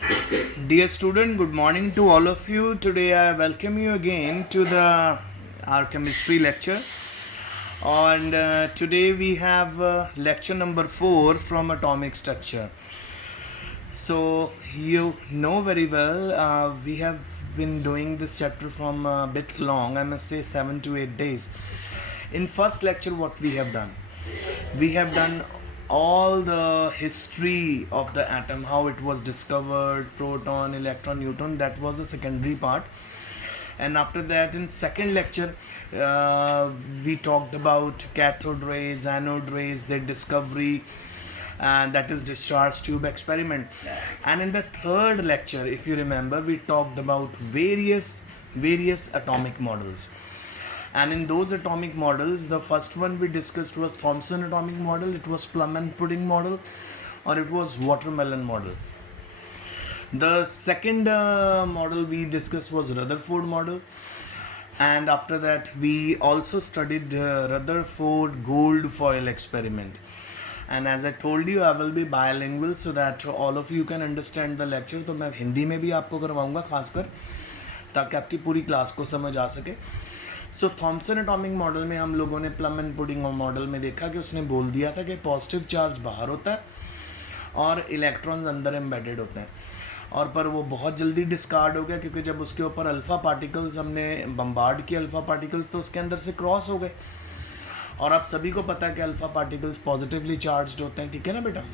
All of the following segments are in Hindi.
Dear student, good morning to all of you. Today I welcome you again to the our chemistry lecture. And today we have lecture number 4 from atomic structure. So you know very well we have been doing this chapter from a bit long. I must say 7 to 8 days. In first lecture, what we have done? We have done all the history of the atom, how it was discovered, proton, electron, neutron. That was the secondary part. And after that, in second lecture, we talked about cathode rays, anode rays, their discovery, and that is discharge tube experiment. And in the third lecture, if you remember, we talked about various atomic models. And in those atomic models, the first one we discussed was Thomson atomic model, it was plum and pudding model, or it was watermelon model. The second model we discussed was Rutherford model, and after that we also studied Rutherford gold foil experiment. And as I told you, I will be bilingual so that all of you can understand the lecture. तो मैं हिंदी में भी आपको करवाऊंगा खासकर, ताकि आपकी पूरी क्लास को समझ आ सके. सो थॉमसन एटॉमिक मॉडल में हम लोगों ने प्लम एंड पुडिंग मॉडल में देखा कि उसने बोल दिया था कि पॉजिटिव चार्ज बाहर होता है और इलेक्ट्रॉन्स अंदर एम्बेडेड होते हैं. और पर वो बहुत जल्दी डिस्कार्ड हो गया, क्योंकि जब उसके ऊपर अल्फ़ा पार्टिकल्स हमने बम्बार्ड किया अल्फ़ा पार्टिकल्स, तो उसके अंदर से क्रॉस हो गए. और आप सभी को पता है कि अल्फ़ा पार्टिकल्स पॉजिटिवली चार्ज्ड होते हैं, ठीक है ना बेटा.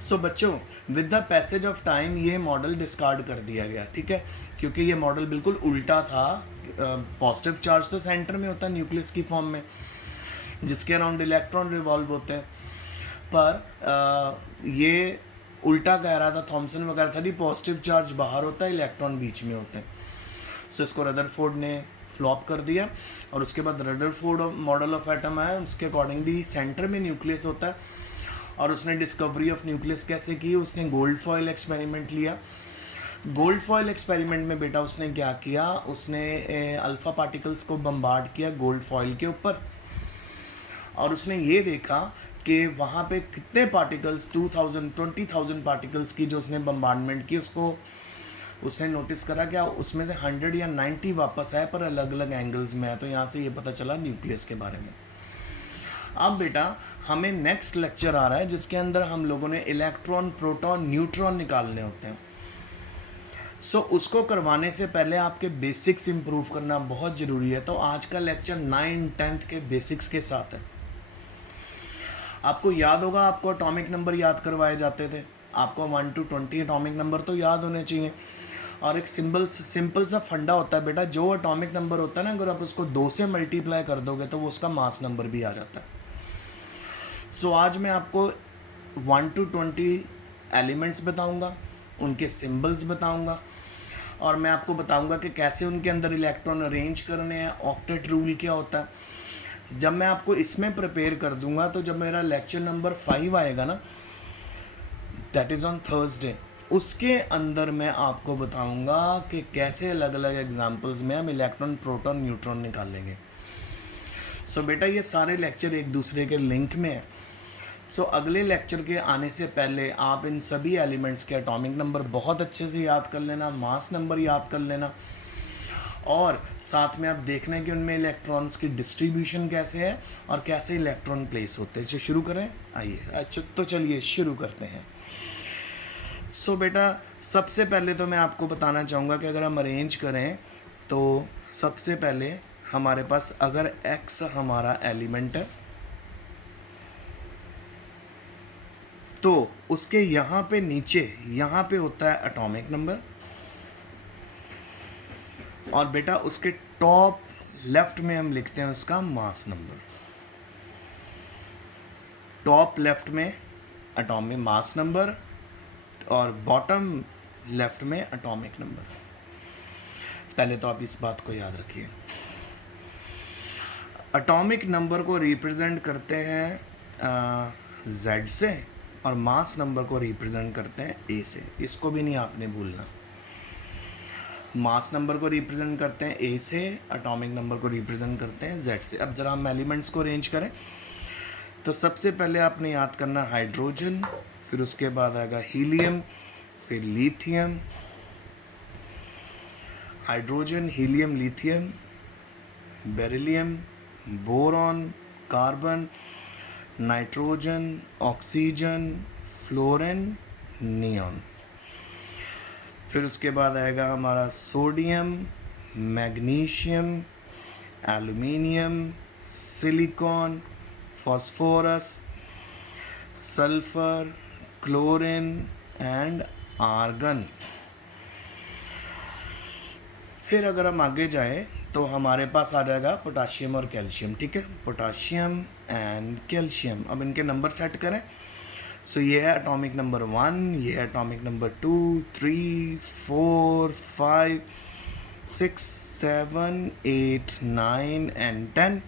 सो बच्चों, with the passage of time ये मॉडल डिस्कार्ड कर दिया गया, ठीक है, क्योंकि ये मॉडल बिल्कुल उल्टा था. पॉजिटिव चार्ज तो सेंटर में होता है न्यूक्लियस की फॉर्म में, जिसके अराउंड इलेक्ट्रॉन रिवॉल्व होते हैं. पर ये उल्टा कह रहा था थॉमसन वगैरह था, नहीं, पॉजिटिव चार्ज बाहर होता है, इलेक्ट्रॉन बीच में होते हैं. सो इसको रदरफोर्ड ने फ्लॉप कर दिया. और उसके बाद रदरफोर्ड मॉडल ऑफ एटम आया, उसके अकॉर्डिंगली सेंटर में न्यूक्लियस होता है. और उसने डिस्कवरी ऑफ न्यूक्लियस कैसे की? उसने गोल्ड फॉयल एक्सपेरिमेंट लिया. गोल्ड फॉयल एक्सपेरिमेंट में बेटा उसने क्या किया? उसने अल्फ़ा पार्टिकल्स को बम्बार्ड किया गोल्ड फॉयल के ऊपर, और उसने ये देखा कि वहाँ पे कितने पार्टिकल्स 20,000 पार्टिकल्स की जो उसने बम्बार्डमेंट की, उसको उसने नोटिस करा क्या उसमें से 100 या 90 वापस आए, पर अलग अलग एंगल्स में आए. तो यहाँ से ये पता चला न्यूक्लियस के बारे में. अब बेटा हमें नेक्स्ट लेक्चर आ रहा है जिसके अंदर हम लोगों ने इलेक्ट्रॉन, प्रोटॉन, न्यूट्रॉन निकालने होते हैं. सो उसको करवाने से पहले आपके बेसिक्स इम्प्रूव करना बहुत ज़रूरी है. तो आज का लेक्चर 9th-10th के बेसिक्स के साथ है. आपको याद होगा, आपको एटॉमिक नंबर याद करवाए जाते थे. आपको 1 to 20 एटॉमिक नंबर तो याद होने चाहिए. और एक सिंपल सा फंडा होता है बेटा, जो एटॉमिक नंबर होता है ना, अगर आप उसको 2 से मल्टीप्लाई कर दोगे तो वो उसका मास नंबर भी आ जाता है. सो आज मैं आपको 1 to 20 एलिमेंट्स बताऊंगा, उनके सिंबल्स बताऊंगा, और मैं आपको बताऊंगा कि कैसे उनके अंदर इलेक्ट्रॉन अरेंज करने हैं, ऑक्टेट रूल क्या होता है. जब मैं आपको इसमें प्रिपेयर कर दूंगा, तो जब मेरा लेक्चर नंबर 5 आएगा ना, दैट इज़ ऑन थर्सडे, उसके अंदर मैं आपको बताऊंगा कि कैसे अलग अलग एग्जांपल्स में हम इलेक्ट्रॉन, प्रोटॉन, न्यूट्रॉन निकालेंगे. सो बेटा ये सारे लेक्चर एक दूसरे के लिंक में है. सो अगले लेक्चर के आने से पहले आप इन सभी एलिमेंट्स के एटॉमिक नंबर बहुत अच्छे से याद कर लेना, मास नंबर याद कर लेना, और साथ में आप देखना है कि उनमें इलेक्ट्रॉन्स की डिस्ट्रीब्यूशन कैसे है और कैसे इलेक्ट्रॉन प्लेस होते हैं. शुरू करें, आइए. अच्छा तो चलिए शुरू करते हैं. सो बेटा सबसे पहले तो मैं आपको बताना चाहूँगा कि अगर हम अरेंज करें तो सबसे पहले हमारे पास अगर x हमारा एलिमेंट है, तो उसके यहाँ पे नीचे यहाँ पे होता है एटॉमिक नंबर, और बेटा उसके टॉप लेफ्ट में हम लिखते हैं उसका मास नंबर. टॉप लेफ्ट में एटॉमिक मास नंबर और बॉटम लेफ्ट में एटॉमिक नंबर. पहले तो आप इस बात को याद रखिए. एटॉमिक नंबर को रिप्रेजेंट करते हैं Z से, और मास नंबर को रिप्रेजेंट करते हैं A से. इसको भी नहीं आपने भूलना. मास नंबर को रिप्रेजेंट करते हैं A से, एटॉमिक नंबर को रिप्रेजेंट करते हैं Z से. अब जरा हम एलिमेंट्स को अरेंज करें तो सबसे पहले आपने याद करना हाइड्रोजन, फिर उसके बाद आएगा हीलियम, फिर lithium, hydrogen, helium, lithium, beryllium, boron, carbon, nitrogen, oxygen, fluorine, neon. फिर उसके बाद आएगा हमारा sodium, magnesium, aluminium, silicon, phosphorus, sulphur, chlorine and argon. फिर अगर हम आगे जाएं तो हमारे पास आ जाएगा पोटाशियम और कैल्शियम, ठीक है, पोटाशियम एंड कैल्शियम। अब इनके नंबर सेट करें। सो ये है एटॉमिक नंबर 1, ये है atomic number 2, 3, 4, 5, 6, 7, 8, 9 and 10,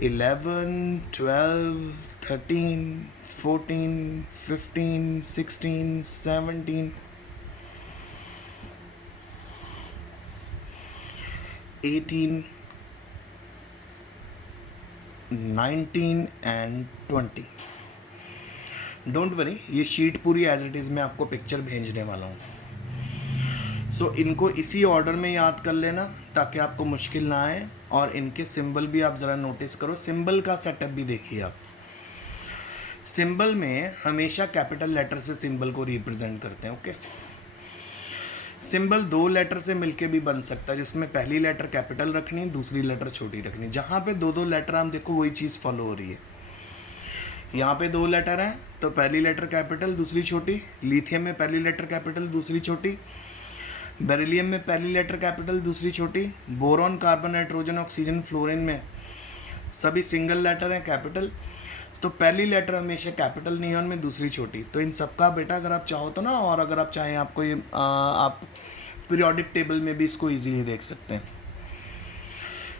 11, 12, 13, 14, 15, 16, 17, 18, 19 and 20। Don't worry, ये शीट पूरी एज इट इज़ मैं आपको पिक्चर भेजने वाला हूँ। सो इनको इसी ऑर्डर में याद कर लेना ताकि आपको मुश्किल ना आए। और इनके सिंबल भी आप ज़रा नोटिस करो, सिंबल का सेटअप भी देखिए आप। सिंबल में हमेशा कैपिटल लेटर से सिंबल को रिप्रेजेंट करते हैं, ओके। सिंबल 2 लेटर से मिलके भी बन सकता है, जिसमें पहली लेटर कैपिटल रखनी, दूसरी लेटर छोटी रखनी। जहाँ पे 2-2 लेटर हम देखो वही चीज़ फॉलो हो रही है। यहाँ पे 2 लेटर हैं तो पहली लेटर कैपिटल, दूसरी छोटी। लिथियम में पहली लेटर कैपिटल, दूसरी छोटी। बेरिलियम में पहली लेटर कैपिटल, दूसरी छोटी। Boron, carbon, nitrogen, oxygen, fluorine में सभी सिंगल लेटर हैं कैपिटल। तो पहली लेटर हमेशा कैपिटल, नियॉन में दूसरी छोटी। तो इन सबका बेटा अगर आप चाहो तो ना, और अगर आप चाहें आपको ये आप पीरियोडिक टेबल में भी इसको इजीली देख सकते हैं।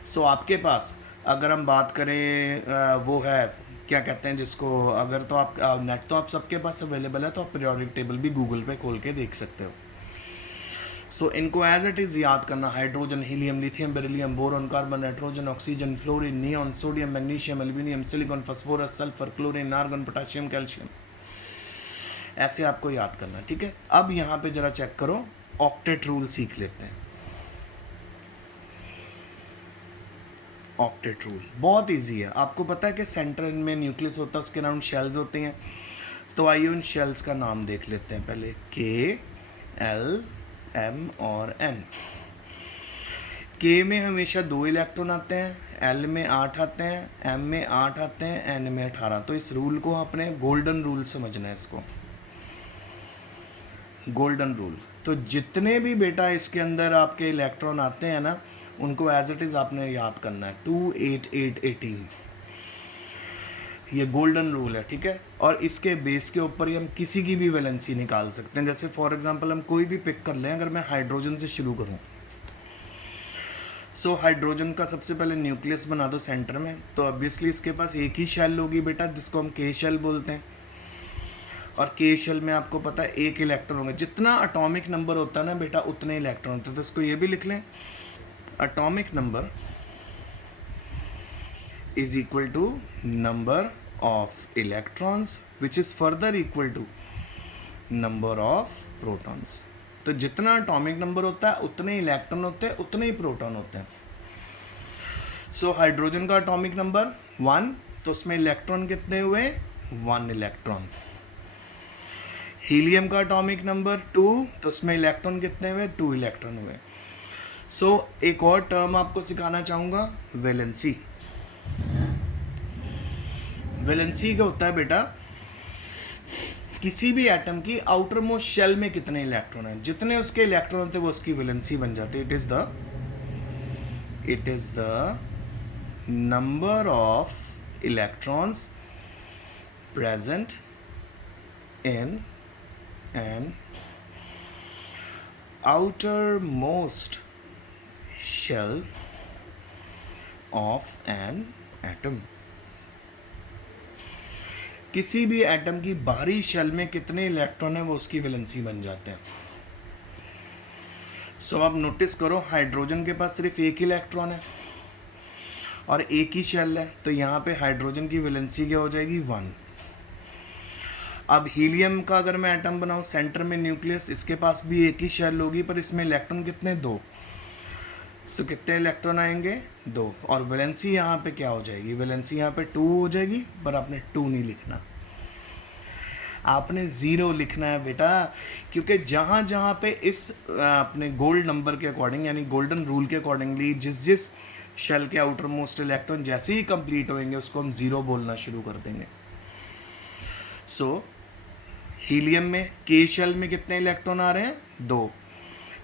सो आपके पास अगर हम बात करें वो है क्या कहते हैं जिसको, अगर तो आप नेट तो आप सबके पास अवेलेबल है, तो आप पीरियोडिक टेबल भी गूगल पे खोल के देख सकते हो। सो इनको एज इट इज़ याद करना। Hydrogen, helium, lithium, beryllium, boron, carbon, nitrogen, oxygen, fluorine, neon, sodium, magnesium, aluminium, silicon, phosphorus, sulphur, chlorine, argon, potassium, calcium, ऐसे आपको याद करना, ठीक है। अब यहाँ पे जरा चेक करो, ऑक्टेट रूल सीख लेते हैं। ऑक्टेट रूल बहुत इजी है। आपको पता है कि सेंटर में न्यूक्लियस होता है, उसके अराउंड शेल्स होते हैं। तो आइए उन शेल्स का नाम देख लेते हैं पहले। के, एल, एम और एन। के में हमेशा 2 इलेक्ट्रॉन आते हैं, एल में 8 आते हैं, एम में 8 आते हैं, एन में 18। तो इस रूल को अपने गोल्डन रूल समझना है, इसको गोल्डन रूल। तो जितने भी बेटा इसके अंदर आपके इलेक्ट्रॉन आते हैं ना, उनको एज इट इज़ आपने याद करना है। 2, 8, 8, 18, ये गोल्डन रूल है, ठीक है। और इसके बेस के ऊपर ही हम किसी की भी वैलेंसी निकाल सकते हैं। जैसे फॉर एग्जांपल हम कोई भी पिक कर लें, अगर मैं हाइड्रोजन से शुरू करूं, सो हाइड्रोजन का सबसे पहले न्यूक्लियस बना दो सेंटर में, तो ऑब्वियसली इसके पास एक ही शेल होगी बेटा, जिसको हम के शेल बोलते हैं। और के शेल में आपको पता है 1 इलेक्ट्रॉन होगा। जितना एटॉमिक नंबर होता है ना बेटा, उतने इलेक्ट्रॉन होते हैं। तो इसको ये भी लिख लें, atomic number is equal to number of electrons which is further equal to number of protons। तो जितना एटॉमिक नंबर होता है उतने इलेक्ट्रॉन होते हैं, उतने ही प्रोटॉन होते हैं। सो हाइड्रोजन का एटॉमिक नंबर 1, तो उसमें इलेक्ट्रॉन कितने हुए? 1 इलेक्ट्रॉन। हीलियम का एटॉमिक नंबर 2, तो उसमें इलेक्ट्रॉन कितने हुए? 2 इलेक्ट्रॉन हुए। सो एक और टर्म आपको सिखाना चाहूँगा, वैलेंसी। वैलेंसी क्या होता है बेटा? किसी भी एटम की आउटर मोस्ट शेल में कितने इलेक्ट्रॉन हैं, जितने उसके इलेक्ट्रॉन होते हैं वो उसकी वैलेंसी बन जाती है। It is the number of electrons present in an outer most shell of an atom. किसी भी एटम की बाहरी शेल में कितने इलेक्ट्रॉन है वो उसकी वैलेंसी बन जाते हैं। सो आप नोटिस करो, हाइड्रोजन के पास सिर्फ 1 इलेक्ट्रॉन है और एक ही शेल है, तो यहाँ पे हाइड्रोजन की वैलेंसी क्या हो जाएगी? 1। अब हीलियम का अगर मैं एटम बनाऊँ, सेंटर में न्यूक्लियस, इसके पास भी एक ही शेल होगी पर इसमें इलेक्ट्रॉन कितने, 2। सो कितने इलेक्ट्रॉन आएंगे, 2। और वैलेंसी यहाँ पे क्या हो जाएगी, वैलेंसी यहाँ पे 2 हो जाएगी, पर आपने 2 नहीं लिखना, आपने 0 लिखना है बेटा। क्योंकि जहाँ जहाँ पे इस अपने गोल्ड नंबर के अकॉर्डिंग, यानी गोल्डन रूल के अकॉर्डिंगली, जिस जिस शेल के आउटर मोस्ट इलेक्ट्रॉन जैसे ही कंप्लीट होंगे उसको हम 0 बोलना शुरू कर देंगे। सो हीलियम में के शेल में कितने इलेक्ट्रॉन आ रहे हैं, 2।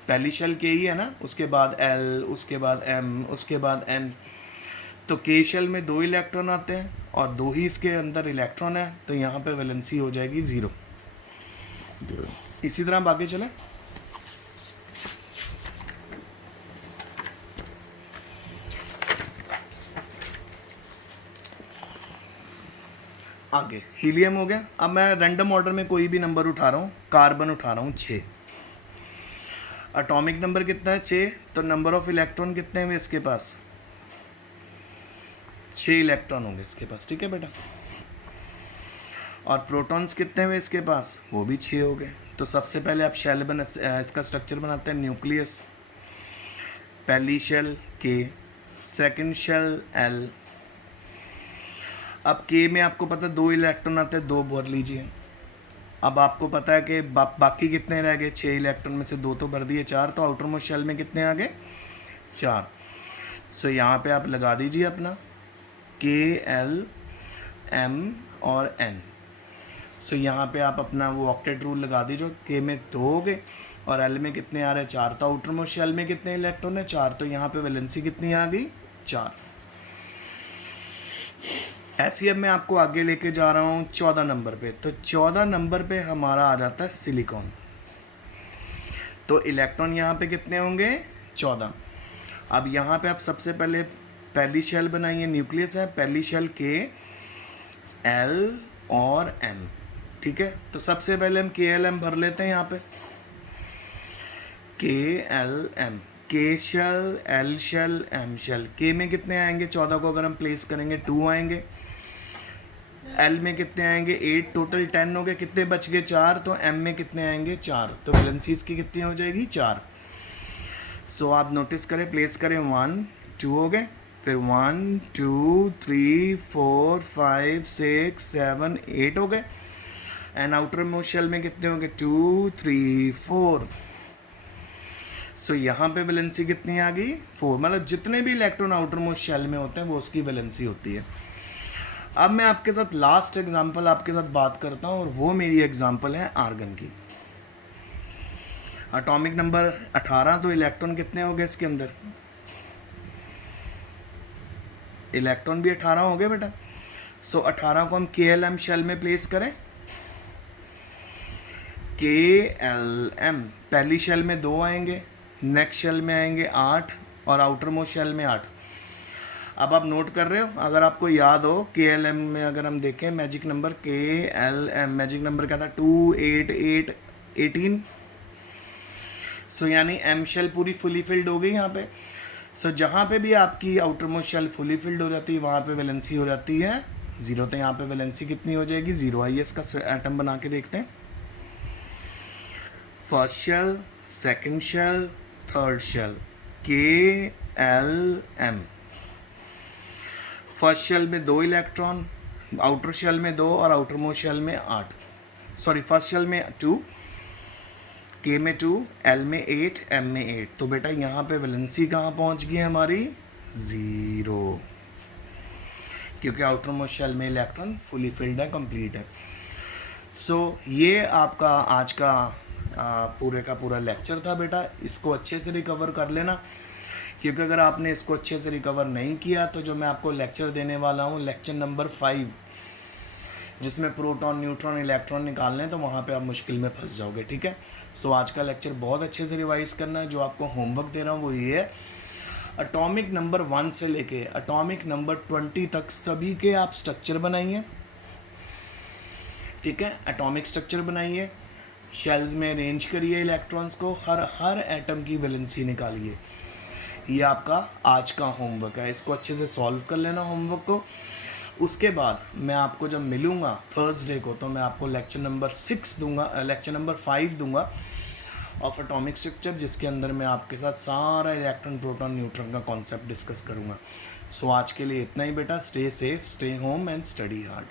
पहली शेल के ही है ना, उसके बाद एल, उसके बाद एम, उसके बाद एन। तो के शेल में 2 इलेक्ट्रॉन आते हैं और 2 ही इसके अंदर इलेक्ट्रॉन है, तो यहाँ पे वैलेंसी हो जाएगी 0। इसी तरह हम आगे चलें। आगे हीलियम हो गया। अब मैं रैंडम ऑर्डर में कोई भी नंबर उठा रहा हूँ, कार्बन उठा रहा हूँ 6। एटॉमिक नंबर कितना है, 6। तो नंबर ऑफ इलेक्ट्रॉन कितने हैं इसके पास, 6 इलेक्ट्रॉन होंगे इसके पास, ठीक है बेटा। और प्रोटॉन्स कितने हुए इसके पास, वो भी 6 हो गए। तो सबसे पहले आप शेल इसका स्ट्रक्चर बनाते हैं, न्यूक्लियस, पहली शेल के, सेकंड शेल एल। अब के में आपको पता है 2 इलेक्ट्रॉन आते हैं, 2 भर लीजिए। अब आपको पता है कि बाकी कितने रह गए, 6 इलेक्ट्रॉन में से 2 तो भर दिए, 4। तो आउटर मोस्ट शेल में कितने आ गए, 4। सो यहाँ पे आप लगा दीजिए अपना के, एल, एम और एन। सो यहाँ पे आप अपना वो ऑक्टेट रूल लगा दीजिए। के में 2 हो गए और एल में कितने आ रहे हैं, 4। तो आउटर मोस्ट शेल में कितने इलेक्ट्रॉन है, 4। तो यहाँ पे वैलेंसी कितनी आ गई, 4। ऐसे अब मैं आपको आगे लेके जा रहा हूँ 14 नंबर पे। तो 14 नंबर पे हमारा आ जाता है सिलिकॉन। तो इलेक्ट्रॉन यहाँ पे कितने होंगे, 14। अब यहाँ पे आप सबसे पहले पहली शेल बनाइए, न्यूक्लियस है, पहली शेल के, एल और एम, ठीक है। तो सबसे पहले हम के एल एम भर लेते हैं यहाँ पे, K L M, K shell, L shell, M shell. K में कितने आएंगे, 14 को अगर हम प्लेस करेंगे 2 आएंगे। एल में कितने आएंगे, 8, टोटल 10 हो गए। कितने बच गए, 4। तो एम में कितने आएंगे, 4। तो वैलेंसी इसकी कितनी हो जाएगी, 4। सो आप नोटिस करें, प्लेस करें, 1, 2 हो गए, फिर 1, 2, 3, 4, 5, 6, 7, 8 हो गए। एंड आउटर मोस्ट शेल में कितने हो गए, 2, 3, 4। सो यहाँ पे वैलेंसी कितनी आ गई, 4। मतलब जितने भी इलेक्ट्रॉन आउटर मोस्ट शेल में होते हैं वो उसकी वैलेंसी होती है। अब मैं आपके साथ लास्ट एग्जांपल आपके साथ बात करता हूँ और वो मेरी एग्जांपल है आर्गन की। Atomic number 18। तो इलेक्ट्रॉन कितने हो गए इसके अंदर, इलेक्ट्रॉन भी 18 हो गए बेटा। सो 18 को हम के एल एम शेल में प्लेस करें, के एल एम। पहली शेल में 2 आएंगे, नेक्स्ट शेल में आएंगे 8 और आउटर मोस्ट शेल में 8। अब आप नोट कर रहे हो, अगर आपको याद हो के एल एम में अगर हम देखें magic number, K L M magic number क्या था, 2, 8, 8, 18। सो यानी एम शेल पूरी फुली फिल्ड हो गई यहाँ पे। सो जहाँ पे भी आपकी outer most shell fully filled हो जाती है वहाँ पे वैलेंसी हो जाती है 0। तो यहाँ पे वैलेंसी कितनी हो जाएगी, 0। आइए इसका एटम बना के देखते हैं। First shell, second shell, third shell, K L M. First shell में 2 इलेक्ट्रॉन, आउटर शेल में 2 और आउटर मोस्ट शेल में 8। सॉरी, फर्स्ट शेल में 2, के में 2, एल में 8, एम में 8। तो बेटा यहाँ पे वैलेंसी कहाँ पहुँच गई हमारी, 0, क्योंकि आउटर मोस्ट शेल में इलेक्ट्रॉन फुली फिल्ड है, कंप्लीट है। सो ये आपका आज का पूरे का पूरा लेक्चर था बेटा। इसको अच्छे से रिकवर कर लेना, क्योंकि अगर आपने इसको अच्छे से रिकवर नहीं किया तो जो मैं आपको लेक्चर देने वाला हूँ, लेक्चर नंबर 5, जिसमें प्रोटॉन, न्यूट्रॉन, इलेक्ट्रॉन निकालने हैं, तो वहाँ पे आप मुश्किल में फंस जाओगे, ठीक है। सो आज का लेक्चर बहुत अच्छे से रिवाइज करना है। जो आपको होमवर्क दे रहा हूँ वो ये है, एटॉमिक नंबर 1 से लेके एटॉमिक नंबर 20 तक सभी के आप स्ट्रक्चर बनाइए, ठीक है। एटॉमिक स्ट्रक्चर बनाइए, शेल्स में अरेंज करिए इलेक्ट्रॉन्स को, हर एटम की वैलेंसी निकालिए। ये आपका आज का होमवर्क है, इसको अच्छे से सॉल्व कर लेना होमवर्क को। उसके बाद मैं आपको जब मिलूँगा थर्सडे को तो मैं आपको लेक्चर नंबर 6 दूंगा, लेक्चर नंबर 5 दूंगा ऑफ एटॉमिक स्ट्रक्चर, जिसके अंदर मैं आपके साथ सारा इलेक्ट्रॉन प्रोटॉन न्यूट्रॉन का कॉन्सेप्ट डिस्कस करूँगा। सो आज के लिए इतना ही बेटा। Stay safe, stay home and study hard.